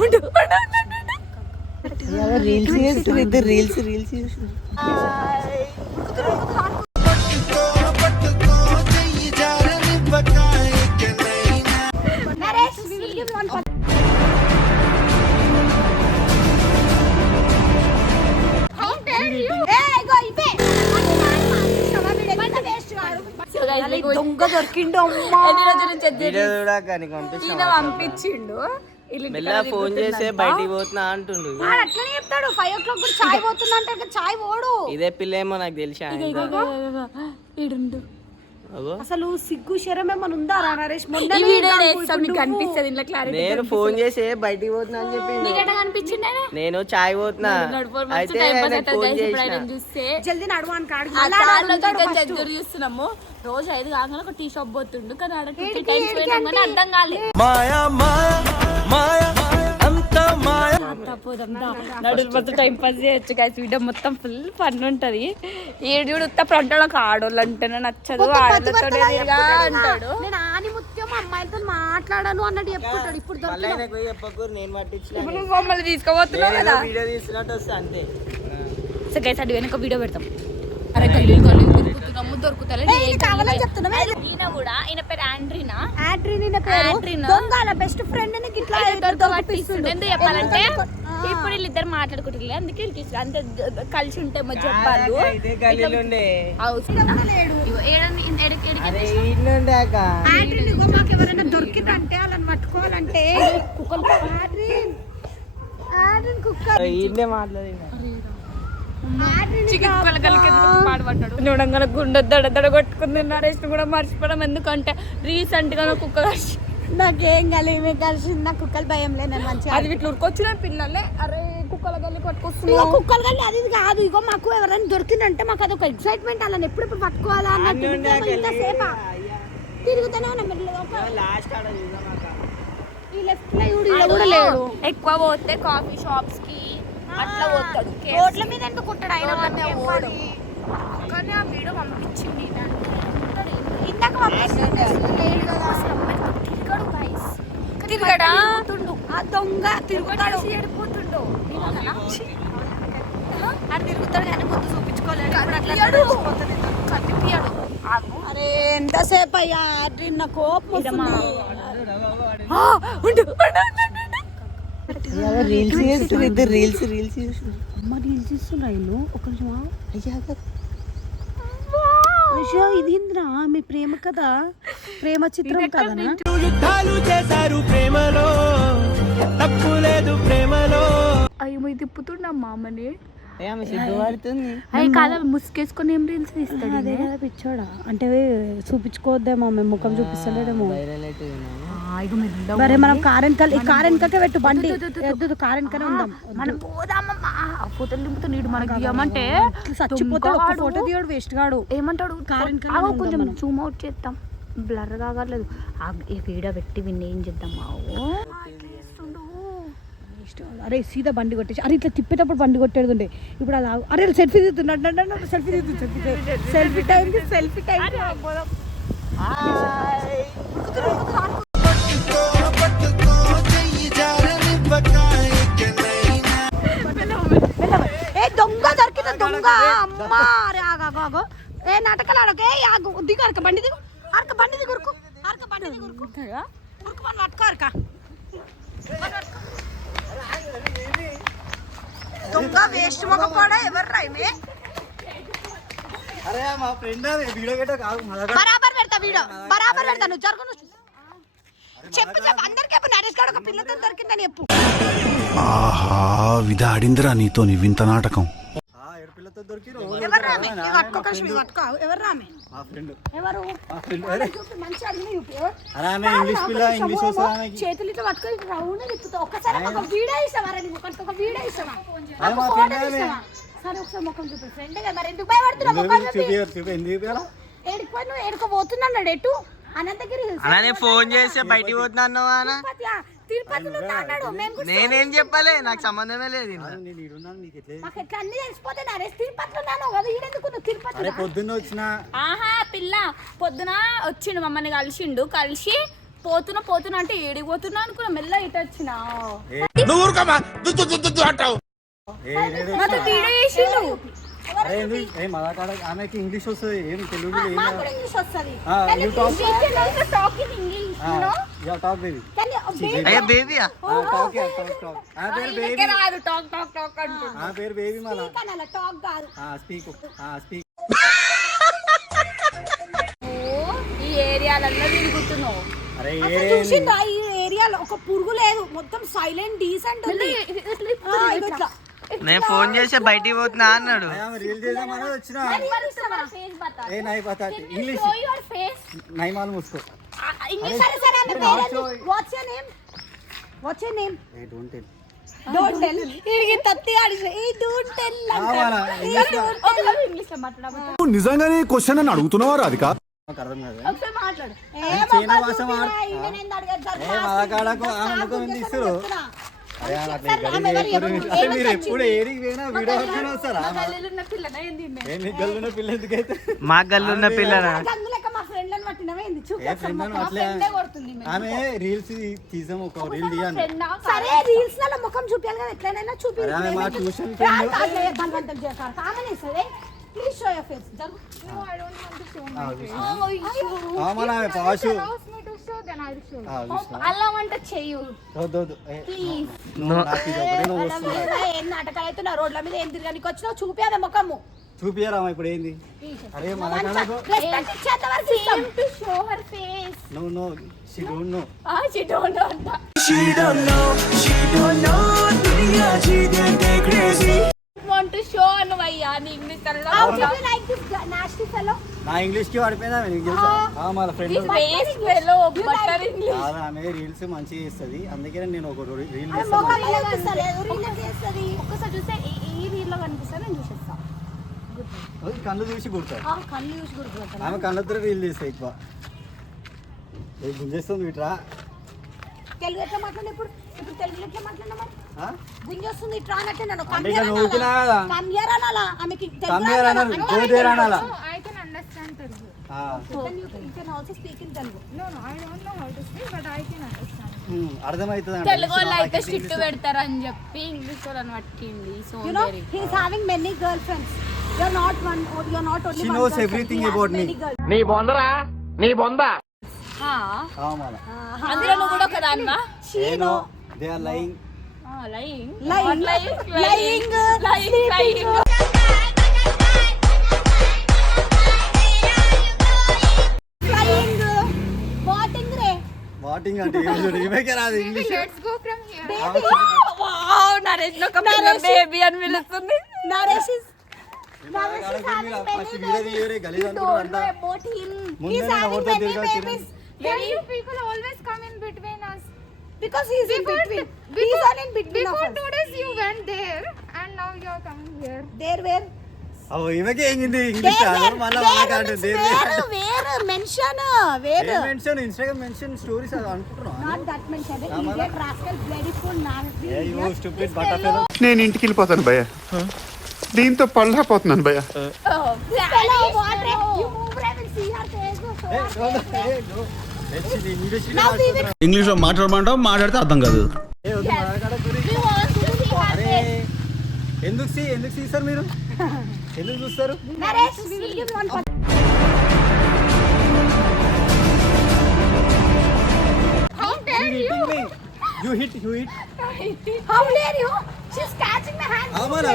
ఉండు. రీల్స్ చేస్తారు ఇద్దరు రీల్స్ రీల్స్ మీకు దొంగ దొరికిండు అమ్మా. పంపించిండు. మెల్లగా ఫోన్ చేస్తే తిరుగుతుందంట. బయటికి పోతున్నా అంటుండు. వాడు అట్లనే చెప్తాడు. ఫైవ్ ఓ క్లాక్ కూడా చాయ్ పోతుందంటే. చాయ్ పోడు. ఇదే పిల్ల ఏమో నాకు తెలిసి. అగో. అసలు సిగ్గు శరం ఏమైనా ఉందా రా నరేష్? మొన్న ఇంట్లో క్లారిటీ నేను ఫోన్ చేసి బయటికి పోతున్నా అని చెప్పి కనిపించింది? నేను చాయ్ పోతున్నా. అయితే ఫోన్ జల్దీ నడువు అని కాడికి చూస్తున్నాము రోజు ఐదు కాగానే ఒక టీ షాప్ పోతుండు ఆడ టూ కానీ అర్థం కాలేదు నడులు మొత్తం టైం పాస్ చేయొచ్చు గైస్ వీడియో మొత్తం ఫుల్ ఫన్ ఉంటది. ఏడు చూడు ఉత్త ఫ్రంట్ ఆడోళ్ళు అంటేనే నచ్చదు. చెప్పుకుంటాడు అంటాడు. ఇక. నేను ఆని ముత్యం అమ్మాయితో మాట్లాడాను అన్నట్టు చెప్పుకుంటాడు. ఇప్పుడు చెప్పకు నేను నువ్వు మమ్మల్ని తీసుకోబోతున్నావు కదా. వీడియో తీస్తున్నట్టు వస్తే అంతే. సో గైస్ వెనక వీడియో పెడతాం. అరే దొరుకుతున్నాము దొరుకుతలే? ఈయన కూడా ఈయన పేరు ఆండ్రీనా? ఆడ్రిన్ ఆడ్రిన్. దొంగ బెస్ట్ ఫ్రెండ్ని దొరకబట్టిస్తుండే ఎందుకు చెప్పాలంటే ఇప్పుడు వీళ్ళిద్దరు మాట్లాడుకుంటారు అందుకే వీళ్ళకి. అంతే కలిసి ఉంటే మా చెప్పాలి. ఆడ్రిన్ మాకు ఎవరైనా దొరికిందంటే వాళ్ళని పట్టుకోవాలంటే. కుక్కలు ఆడ్రిన్ ఆడ్రిన్ కుక్క ఈయనే చూడంగానే గుండె దడ దడ కొట్టుకుంది నరేష్ కూడా మర్చిపోవడం ఎందుకంటే రీసెంట్గా కుక్క కరిచి- నాకేం కలిగి కలిసింది నాకు కుక్కలు భయం లేదు మంచిగా అది వీటిలో ఉరికొచ్చిన పిల్లలే. అరే కుక్కల గల్లి ఇగో కొట్టుకొస్తున్నా కుక్కలు కానీ అది ఇది కాదు ఇగో మాకు ఎవరైనా దొరికిందంటే మాకు అదొక ఎక్సైట్మెంట్ అలా ఎప్పుడు ఎప్పుడు పట్టుకోవాలా అన్నట్టు ఇంతసేపా. తిరుగుతూనే ఉన్నాం. ఒక- ఈ లెఫ్ట్లో కూడా లేడు. ఎక్కువ పోతే కాఫీ షాప్స్కి అట్లా పోతాడు. రోడ్ల మీద ఎందుకు ఉంటాడు ఆయన. కానీ ఆ వీడియో పంపించింది ఇందాక. తిరగడు guys. తిరగడా? ఆ దొంగ తిరుగుతాడు. ఏడిపోతుండు. ఆడు తిరుగుతాడు కానీ ముందు అట్లా కనిపించడు. అరే ఎంతసేపు అయ్యా ఆడ్రిన్ నా కోపం ఉండు. రీల్స్ చేస్తారు ఇద్దరు రీల్స్ రీల్స్ చేస్తారు అమ్మ రీల్స్ ఒక అయ్యో మీ ప్రేమ కదా? ప్రేమ చిత్రం కదా యుద్ధాలు చేశారు ప్రేమలో. తప్పు లేదు ప్రేమలో. అయ్యో మామని కాదా ముసుకేసుకొని ఏం రీల్స్ తీస్తాడు అదే పిచ్చోడా. అంటే చూపించుకోవద్దేమో మేము ముఖం చూపిస్తలేదేమో అవుతుంది ఇక మీరు మనం కార్ వెనకాల ఈ కార్ వెనకకే పెట్టు బండి. ఎద్దు కార్ వెనకనే ఉందాం. మనం పోదామమ్మా. ఆ ఫోటోలు దింపుతున్నాడు మనకి ఇవ్వమంటే చచ్చిపోతే ఒక్క దొంగవాడు. ఫోటో తీయడు వేస్ట్ గాడు. ఏమంటాడు? కారు వెనకాలనే ఆగు, ఉందాం కొంచెం. జూమ్ అవుట్ చేద్దాం. బ్లర్ కాగలేదు. ఈ వీడియో పెట్టి విన్ని ఏం చేద్దాం? మావు అరే సీదా బండి కొట్టేసి అరే ఇట్లా తిప్పేటప్పుడు బండి కొట్టేది ఉండే. ఇప్పుడు అలా అరే సెల్ఫీ తీస్తున్నాడు సెల్ఫీ తీస్తుంది సెల్ఫీ టైం సెల్ఫీ టైం దొంగ అమ్మా అరే. ఏ నాటకాలు ఆడకే ఆగు. దిగు అరక బండి దిగు. అరక బండి దిగు ఉరుకు. అరక బండి దిగు ఉరుకు. ఉరుకు మనం అరక. దొంగ వేస్ట్ మొగ కూడా ఎవరు రాయమే అరే మా ఫ్రెండ్ వీడియో గట్ట కాదు బరాబర్ పెడతా వీడియో బరాబర్ పెడతా నువ్వు జరుగు నువ్వు చెప్పు చెప్పు అందరికీ చెప్పు నరేష్ గారు ఒక పిల్లతో దొరికిందని చెప్పు. ఆహా విధాడిందిరా నీతో నీ వింత నాటకం. దొరికిరు ఎవరు రామే? ఇవి పట్టుకో కలిసి ఇవి పట్టుకో. ఎవరు రామే? మా ఫ్రెండ్. ఎవరు? మా ఫ్రెండ్. చూపి మంచిగా అడిగిన చూపి. ఎవరు? అరే ఆమె ఇంగ్లీష్ పిల్ల ఇంగ్లీష్ వస్తుంది ఆమెకి చేతులు ఇట్లా పట్టుకొని ఇట్లా రౌండ్ తిప్పుతా ఒక్కసారి ఒక వీడియో ఇస్తావా నీకు? ఒకటి ఒక వీడియో ఇస్తావా? అరే మా ఒక ఫ్రెండ్ ఫోటో ఆమె. ఇస్తావా సరే ఒకసారి ముఖం చూపి. ఫ్రెండ్ కదా మరి ఎందుకు భయపడుతున్నావు? ముఖం చూపి చూపి. చూపి ఎందుకు చూపియాలా ఏడిపోయి నువ్వు ఏడుకోబోతున్నాడు ఎటు అనంతగిరి ఫోన్ చేస్తే బయటికి పోతున్నాను అన్న. తిరుపతిలో ఉన్నా అన్నాడు మేము కూడా నేనేం చెప్పలే? నాకు సంబంధమే లేదు మాకు ఎట్లా అన్ని తెలిసిపోతే నరేష్ తిరుపతిలో ఉన్నాను. కదా ఈడెందుకు నువ్వు తిరుపతి అరే పొద్దున్న వచ్చిన ఆహా పిల్ల. పొద్దున వచ్చిండు మమ్మల్ని కలిసిండు. కలిసి పోతున్నా పోతున్నా అంటే ఏడికి పోతున్నా అనుకున్నా. మెల్ల ఇటు వచ్చిన? వీడియో చేసిండు. అరే ఎందుకు ఏ మా కాడ ఆమెకి ఇంగ్లీష్ వస్తుంది. ఏం తెలుగు ఏం మాకు కూడా ఇంగ్లీష్ వస్తుంది. You talk We can also talk in English, you know? Yeah talk baby కానీ baby- అయ్యా బేబీయా టాక్ యా టాక్ టాక్ ఆ పేరు బేబీ ఇక్కడ రాదు టాక్ టాక్ టాక్ అంటు ఆ పేరు బేబీ మళ్ళా speak అనాల, talk కాదు. స్పీక్ స్పీక్ ఈ ఏరియాలలో తిరుగుతున్నావు. అరే అసలు చూసిండ్రా ఈ ఏరియాలో ఒక పురుగు లేదు. మొత్తం సైలెంట్ డీసెంట్ ఉంది. ఆ, ఇగో ఇట్లా. నేను ఫోన్ చేసి బయటికి పోతున్నా అన్నాడు. ఇంగ్లీష్ ముసుకో. నిజంగానే క్వశ్చన్ అని అడుగుతున్నావా రాధిక? అర్థం కాదు. ఒకసారి మాట్లాడు. చైనా భాష మాడు మీరు ఎప్పుడు ఏరికి పోయినా వీడియో వస్తారా గల్లున్న పిల్ల ఎందుకైతే మా గల్లున్న పిల్లనా. ఆమె రీల్స్ తీసాం ఒక రీల్ ఆ సరే రీల్స్లలో ముఖం చూపించాలి కదా ఎట్లనైనా చూపి అరే ఆమె మా ట్యూషన్ బలవంతం చేస్తారు కామనే సరే ప్లీజ్ షో యువర్ ఫేస్ జరుగు మన ఆమె పాషు. అలా అంటే చెయ్యు. ఏ, నాటకాలు అవుతున్నా రోడ్ల మీద ఏం తిరగడానికి వచ్చినావు చూపియాలి ముఖము. చూపియరామా ఇప్పుడు ఏంది? అరే మన నో నో ఆ వాంట్ టు షో అను భయ్యా నీ English How do Kannada you like this guy- nasty fellow? నా ఇంగ్లీష్కి పడిపోయిందా నీకు తెలుసా? ఆ, మన friend this waste fellow butter English కాదు ఆమె రీల్స్ మంచిగా చేస్తుంది. అందుకనే నేను ఒక రీల్ చూస్తలేదు, రీల్ చేస్తది. ఒక్కసారి చూస్తే ఈ- రీల్లో కనిపిస్తా నేను చూసేస్తా. చేస్తాను కళ్ళు చూసి కుడతాడు ఆ, కళ్ళు చూసి గుర్తుపడతాను. ఆమె కళ్ళతో రీల్ చేస్తాయి ఎక్కువ. ఏ గుంజేస్తుంది ఇట్రా? తెలుగు ఎట్లా మాట్లాడిన ఇప్పుడు? ఇప్పుడు తెలుగు ఎట్లా మాట్లాడినా మరి? ఆ? గుంజొస్తుంది ఇట్లా అన్నట్టే నన్ను? కమ్యర్ ఆమెకి. I can understand Telugu. ఆ. No no I don't know how to speak but I can understand. Telugu వాళ్ళు అయితే స్ట్రిక్ట్ పెడతారని చెప్పి ఇంగ్లీష్ వాళ్ళని పట్టింది. సో. ఆ, మన. అందులో నువ్వు కూడా ఒక దానివా ఏ no they are lying lying. Lying. వాటింగ్ అంటే ఏం చూడు ఈమెకే రాదు ఇంగ్లీష్ వావ్ నరేష్ బేబీ అని పిలుస్తుంది. వీడియో తీయరే గలీజ్ don't అనుకుంటారు know అంతా about him. ముందే People always come in between Because in between. He's all in between of us. days you went there and now you are coming here There where? అవు ఈమెకే ఏంగింది English రాదు మళ్ళీ వాళ్ళ కాదు వేరు వేరు మెన్షన్ వేరు మెన్షన్ ఇన్స్టాగ్రామ్ మెన్షన్ స్టోరీస్ అది అనుకుంటున్నావా not that mention idiot rascal bloody full a you stupid butter fellow నేను ఇంటికి వెళ్ళిపోతాను భయ్య దీంతో పళ్ళపోతున్నాను భయ్య ఇంగ్లీష్లో మాట్లాడమంటావు? మాట్లాడితే అర్థం కాదు. ఎందుకు సీ ఎందుకు చూస్తారు మీరు? ఎందుకు చూస్తారు? You you hit you hit how dare you she's catching my hand అవునా?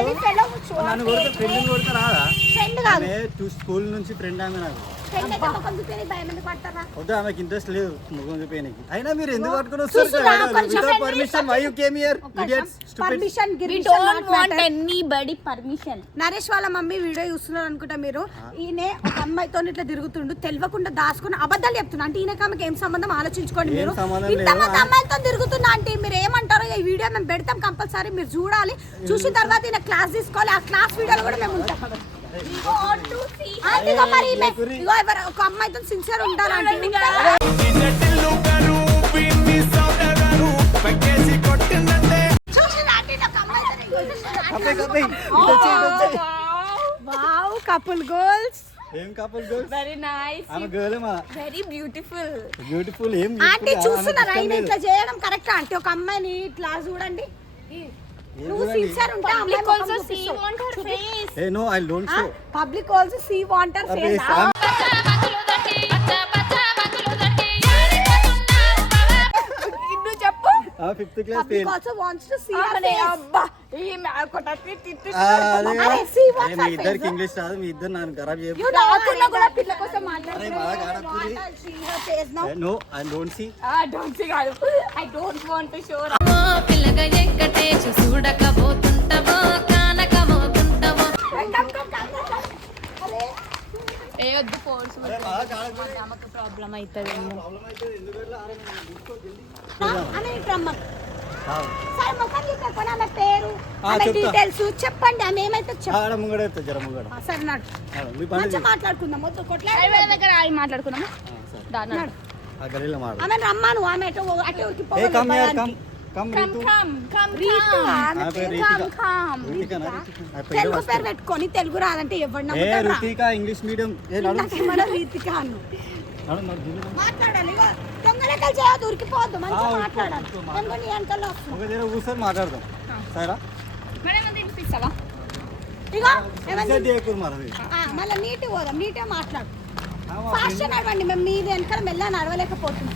నన్ను కొడితే ఫ్రెండ్ కొడితే రాదా? ఫ్రెండ్ కాదు. ఆమె టూ స్కూల్ నుంచి ఫ్రెండ్ ఆమె నాకు. వద్దు ఆమెకి ఇంట్రెస్ట్ లేదు. ముఖం చూపేయడానికి అయినా మీరు ఎందుకు పట్టుకొని వస్తారు permission why you came here idiots permission don't want anybody permission. Naresh వాళ్ళ మమ్మీ వీడియో చూస్తున్నారు అనుకుంటా మీరు. ఈయన ఒక అమ్మాయితో ఇట్లా తిరుగుతుండు తెలియకుండా దాచుకుని అబద్ధాలు చెప్తున్నా. అంటే ఈయనకి ఆమెకి ఏం సంబంధం? ఆలోచించుకోండి మీరు. ఇంతమంది. అమ్మాయిలతో తిరుగుతున్నా అంటే మీరు ఏమంటారో ఈ వీడియో మేము పెడతాం కంపల్సరీ మీరు చూడాలి. చూసిన తర్వాత ఈయన క్లాస్ తీసుకోవాలి. ఆ క్లాస్ వీడియోలో కూడా మేము ఉంటాం. ఇగో మరి ఇగో ఎవరు ఒక అమ్మాయితో సిన్సియర్ వావ్ కపుల్ గోల్స్ ఏం కపుల్ గర్ల్స్ వెరీ నైస్ ఆమె గర్ల్ మా వెరీ బ్యూటిఫుల్ బ్యూటిఫుల్ ఏం ఆంటీ చూస్తున్నారు ఆయన ఇట్లా. చేయడం కరెక్ట్ ఆంటీ ఒక అమ్మాయిని ఇట్లా చూడండి. నువ్వు చూడండి. సిన్సియర్ ఉంటే public also see want her face hey no I don't show public also see want to Her face fifth class fail also wants to see ఆమెనే అబ్బా ఈ మేకొటకి తిట్టు అదే అరే, see what అరే, మీ ఇద్దరికి. ఇంగ్లీష్ రాదు మీ ఇద్దరు నన్ను ఖరాబ్ చేయ You know రాకున్నా I కూడా know. పిల్ల కోసం మాట్లాడు అరే బాగా ఆడకుది See her face now. No I don't see ah don't see కాదు. I don't want to show పిల్లగా ఎక్కటేసి చూడకపోతుంటవో. అరే, ఏ వద్దు ఫోర్స్ ఆమెకు ప్రాబ్లం అవుతుంది పేరు. డీటెయిల్స్ చెప్పండి ఆమె ఏమైతే సరే నాడు. మంచిగా మాట్లాడుకుందాం వద్దు కొట్లాడి. వేరే దగ్గర ఆగి మాట్లాడుకున్నాము ఆమె రమ్మను ఆమె అటు అటు come Ritu come come Ritu ఆమె పేరు కమ్ కమ్ తెలుగు. పేరు పెట్టుకొని తెలుగు రాదంటే ఎవరు ఏ నమ్ముతారా? రుతిక ఇంగ్లీష్ మీడియం ఏ నడు నాకేమన్నా రీతిక అన్ను నడు నడు దిగు. మాట్లాడాలి ఇగో. దొంగ లెక్కలు చేయదు ఉరికిపోవద్దు మంచిగా ఊరుకో, మాట్లాడాలి. ఊరుకో, నేను నీ వెనకాల వస్తున్నా. ఒక దగ్గర కూర్చొని మాట్లాడదాం. సరేరా మేడం తినిపిస్తావా? ఇగో ఏమని ఇజ్జత్ చేయకూడదు మరి అది. ఆ, మళ్ళీ నీట్ పోదాం నీటే మాట్లాడు. ఫాస్ట్ నడవండి మేము మీ వెనకాల మెల్ల నడవలేకపోతున్నాం.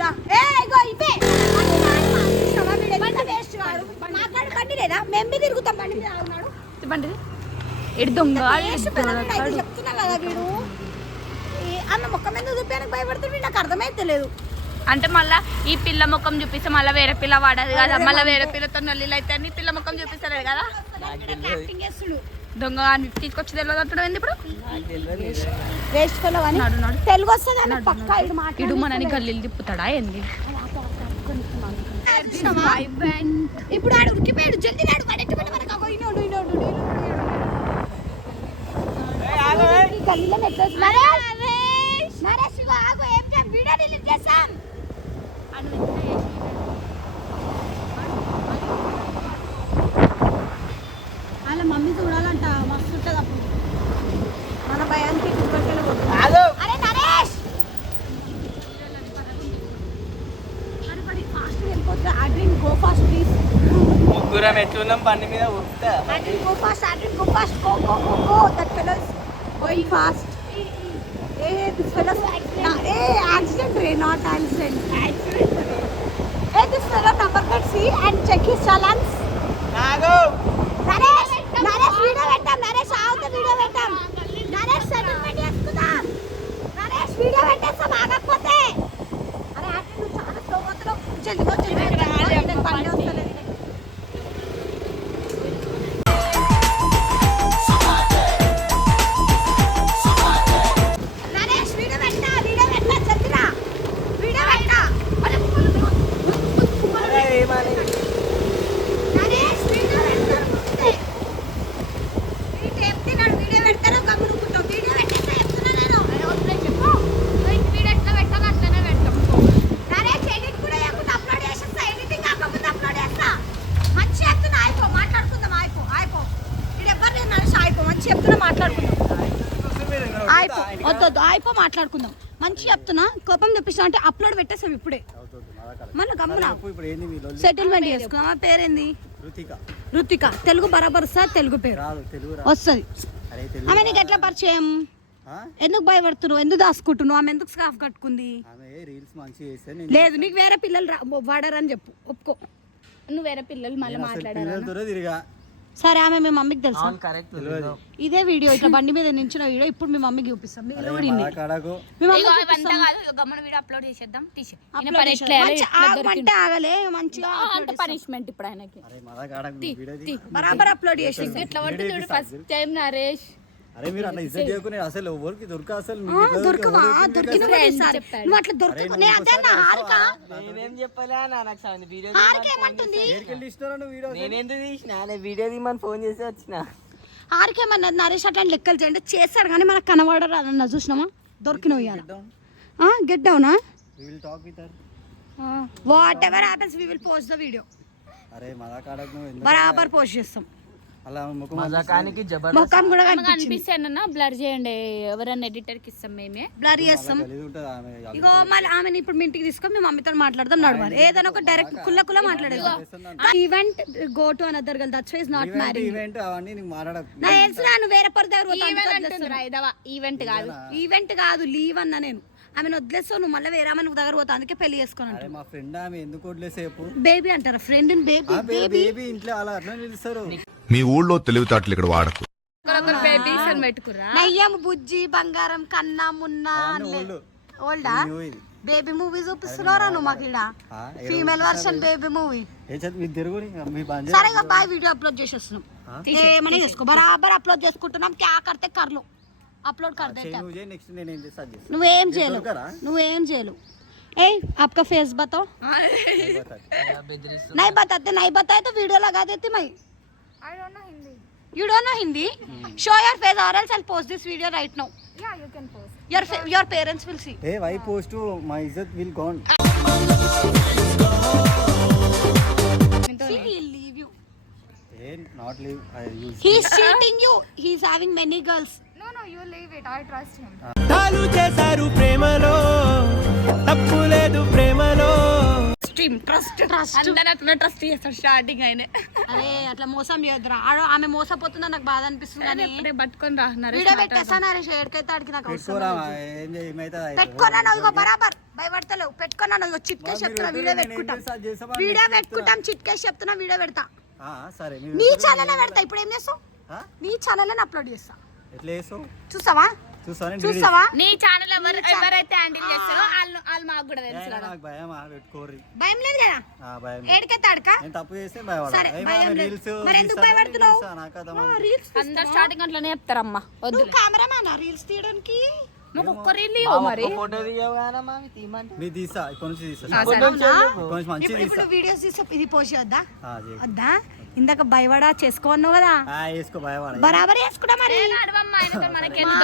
దా. ఏ ఇగో ఇవే బండి నాడు, మా చూసినావా వీడు ఎంత waste వాడు. మాట్లాడు బండి లేదా మేము బి తిరుగుతాం బండి మీద ఆగున్నాడు బండి ఎడు దొంగ వేస్ట్ పిల్లలు అయితే చెప్తున్నా కదా వీడు అన్న మొక్క మీద చూపించడానికి భయపడుతుంది నాకు అర్థమైతే లేదు అంటే మళ్ళా ఈ పిల్ల ముఖం చూపిస్తే మళ్ళీ వేరే పిల్ల వాడదు కదా. మళ్ళీ వేరే పిల్లతో నల్లిలు అయితే అన్ని పిల్ల ముఖం చూపిస్తలేదు కదా. దొంగ అని తీసుకొచ్చి తెలియదు అంటాడు ఏంది ఇప్పుడు. తెలుగు వస్తుంది ఇడు మనని గల్లీలు తిప్పుతాడా ఏంది? ఇప్పుడు ఆడు ఉరికిపోయాడు జల్దీ నాడు పడెట్టు మనకు అగో ఇనోడు ఇనోడు నరేష్ ఆగు ఏం వీడియో చేసాం వాళ్ళ మమ్మీ చూడాలంట మస్తు ఉంటుంది అప్పుడు మన భయానికి కుక్కడికెళ్ళి అరే నరేష్ అరే పడి ఫాస్ట్ వెళ్ళిపోతుంది అడ్రిన్ గో ఫాస్ట్ ప్లీజ్ ముగ్గురం ఎట్లున్నాం బండి మీద ఉరుకుతా going fast. Hey this fellow hey accident ray not accident. Hey this fellow number plate see and check his challans. Naresh Naresh video పెట్టాం నరేష్ ఆవుత వీడియో పెట్టాం. నరేష్ సెటిల్మెంట్ చేసుకుందాం నరేష్ వీడియో పెట్టేస్తాం ఆగకపోతే. అరే ఆంటీ నువ్వు చాలా స్లో పోతున్నావు. జల్దిగా జల్దిగా పని వస్తలేదు. అయిపో వద్దొద్దు అయిపో మాట్లాడుకుందాం. మంచి చెప్తున్నా కోపం తెప్పిస్తా అంటే అప్లోడ్ పెట్టేసాం ఇప్పుడే. మన గమ్మున. చెప్పు ఇప్పుడు ఏంది మీ లొల్లి? సెటిల్మెంట్ చేసుకున్నాం ఆ పేరేంది? రుతిక. రుతిక. తెలుగు బరాబర్ వస్తా తెలుగు పేరు. రాదు తెలుగు రా వస్తుంది. ఆమె నీకు ఎట్లా పరిచయం? ఆ? ఎందుకు భయపడుతున్నావు? ఎందుకు దాచుకుంటున్నావు? ఆమె ఎందుకు స్కాఫ్ కట్టుకుంది? లేదు నీకు వేరే పిల్లలు రా- వాడరని చెప్పు. ఒప్పుకో. నువ్వు వేరే పిల్లలు మళ్ళీ మాట్లాడారా సరే ఆమె మీ మమ్మీకి తెలుసా? ఇదే వీడియో ఇట్లా బండి మీద నించిన వీడియో ఇప్పుడు మీ మమ్మీకి చూపిస్తాం. మీ అరే లోడి మా కాడకు. మీ మమ్మీ ఇగో ఇవంతా కాదు ఇగో గమ్మన వీడియో అప్లోడ్ చేసేద్దాం. ఆగమంటే ఆగలే మంచిగా అంటే పనిష్మెంట్ ఇప్పుడు ఆయనకి. బరాబర్ అప్లోడ్ చేసేసి. ఇట్లా ఫస్ట్ టైం నరేష్. అరే మీరు అట్లా ఇజ్జత్ చేయకునే అసలు ఎవరికి దొరక అసలు? దొరకవా? దొరికిన నువ్వు అట్లా దొరక నేను అదే అన్న హారిక? నేనేం చెప్పలే అన్న నాకు సౌండ్ వీడియో హారిక ఏమంటుంది? వీడియో నేనెందుకు తీసిన? అదే వీడియో తీయమని ఫోన్ చేసి వచ్చిన. హారిక ఏమన్నది నరేష్ అట్లాంటి లెక్కలు చేయండి. చేస్తాడు కానీ మనకు కనబడరు అన్న చూసినామా దొరికిన ఇవాళ get డౌనా whatever happens we will post the video బరాబర్ పోస్ట్ చేస్తాం. అలా ముఖం మజాకానికి జబర్దస్త్ ముఖం కూడా ఆమెకు అనిపిస్తానన్నా బ్లర్ చేయండి ఎవరన్నా ఎడిటర్కి ఇస్తాం మేమే. బ్లర్ చేస్తాం. ఇగో మళ్ళీ ఆమెని ఇప్పుడు మీ ఇంటికి తీసుకొని మీ మమ్మీతో మాట్లాడదాం నడవాలి ఏదైనా ఒక డైరెక్ట్ కుల్ల కుల్ల మాట్లాడేది. Event go to another girl that's is not married event అవన్నీ నీకు మాట్లాడకు. నా తెలుసు నువ్వు వేరే పరి దగ్గర ఈవెంట్ కాదు. ఈవెంట్ కాదు లీవ్ అన్నా నేను. ఆమెను వదిలేస్తావు నువ్వు మళ్ళీ వేరే ఆమె దగ్గర పోతా అందుకే పెళ్ళి చేసుకుని మా ఫ్రెండ్ ఆమె ఎందుకు వదిలేసేపు? బేబీ అంటారా? ఫ్రెండ్ బేబీ బేబీ ఇంట్లో అలా అట్లా మీ ఊళ్ళో తెలివితేటలు ఇక్కడ వాడకు ఒకరొకరు బేబీస్ అని పెట్టుకురా నయ్యం బుజ్జి బంగారం కన్నా మున్నా old. ఓల్డా నువ్వు ఇది బేబీ మూవీ చూపిస్తున్నారా నువ్వు మాకు ఇక్కడ ఆ, ఏ ఫీమేల్ వర్షన్ బేబీ మూవీ ఏ చదివి మీ తిరుగు మీ బంద్ సరే ఇక బాయ్ వీడియో అప్లోడ్ చేసేస్తున్నాం ఏమని చేసుకో బరాబర్ అప్లోడ్ చేసుకుంటున్నాం క్యా కర్తే కర్లో అప్లోడ్ कर देते हैं। నువ్వు చేయి నెక్స్ట్ నేను ఏం చేస్తా అది చేస్తా. నువ్వేం చేయలేవు దొరకరా? నువ్వేం చేయలేవు ఏ आपका फेस बताओ బెదిరిస్తూ नहीं बताते नहीं बताए तो वीडियो लगा देती मैं I don't know Hindi You don't know Hindi? Show your face or else I'll post this video right now. Yeah you can post Your fa- your parents will see. Hey why post my ఇజ్జత్ will gone See, he'll leave you. I use He's cheating you. He's having many girls. No no you leave it I trust him తాలు చేశారు ప్రేమలో తప్పు లేదు ప్రేమలో stream trust trust అట్లా trust చేస్తారు starting అయినే. అరే అట్లా మోసం చేయొద్దురా. ఆడ ఆమె మోసపోతుందని నాకు బాధ అనిపిస్తుంది ఇప్పుడే పట్టుకొని రా నరేష్ వీడియో పెట్టేస్తా నరేష్ ఏడికైతే ఆడికి నాకు పెట్టుకున్నాను ఇగో బరాబర్ భయపడతలేవు. పెట్టుకున్నాను ఇగో చిట్కేసి చెప్తున్నా వీడియో పెట్టుకుంటాం. వీడియో పెట్టుకుంటాం చిట్కేసి చెప్తున్నా వీడియో పెడతా. సరే నీ ఛానల్ పెడతా ఇప్పుడు ఏం చేస్తావు? ఆ? నీ ఛానల్ అప్లోడ్ చేస్తా. ఎట్లా చేస్తావు? చూసావా చూస్తాను చూసావా? నీ ఛానల్ ఎవరు ఎవరైతే హ్యాండిల్ చేస్తారో వాళ్ళు వాళ్ళు మాకు కూడా తెలుసు కదా. నాకు భయం ఆ, పెట్టుకోర్రి. భయం లేదు కదా? ఆ, భయం ఏడికైతే ఆడక నేను తప్పు చేస్తే భయపడాలి భయం రీల్స్ మరి ఎందుకు భయపడుతున్నావు? రీల్స్ అందరు స్టార్టింగ్ అట్లనే చెప్తారమ్మా వద్దు నువ్వు కెమెరామ్యానా రీల్స్ తీయడానికి? నువ్వు మరి. ఫోటో దిగావు కానీ మామి తీయమంటే మీ తీసా ఇక్కడ నుంచి తీసా. అవునా? ఇక్కడ నుంచి మంచి ఇప్పుడు తీసా ఇప్పుడు వీడియోస్ తీసి. ఇది పోసి వద్దా ఆ, చేయి. వద్దా? ఇందాక భయపడా చేసుకోన్నావు కదా? ఆ, వేసుకో భయపడ బరాబర్ వేసుకున్నా మరి. ఆయనతో దొరికింది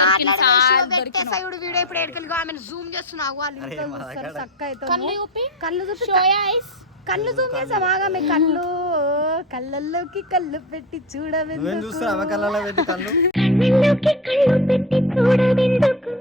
చాలా దొరికింది. వీడియో ఇప్పుడు ఎక్కడికి ఆమె జూమ్ చేస్తున్నావు వాళ్ళు ఇంట్లో మా చూస్తారు దగ్గర- చక్క అయితే కళ్ళు చూపి. కళ్ళు చూపి. షోయా ఐస్ కళ్ళు జూమ్ చేసాం ఆగమే కళ్ళు కళ్ళల్లోకి కళ్ళు పెట్టి నువ్వేం అవ కళ్ళలో పెట్టి కళ్ళు? కళ్ళల్లోకి కళ్ళు పెట్టి చూడవెందుకు?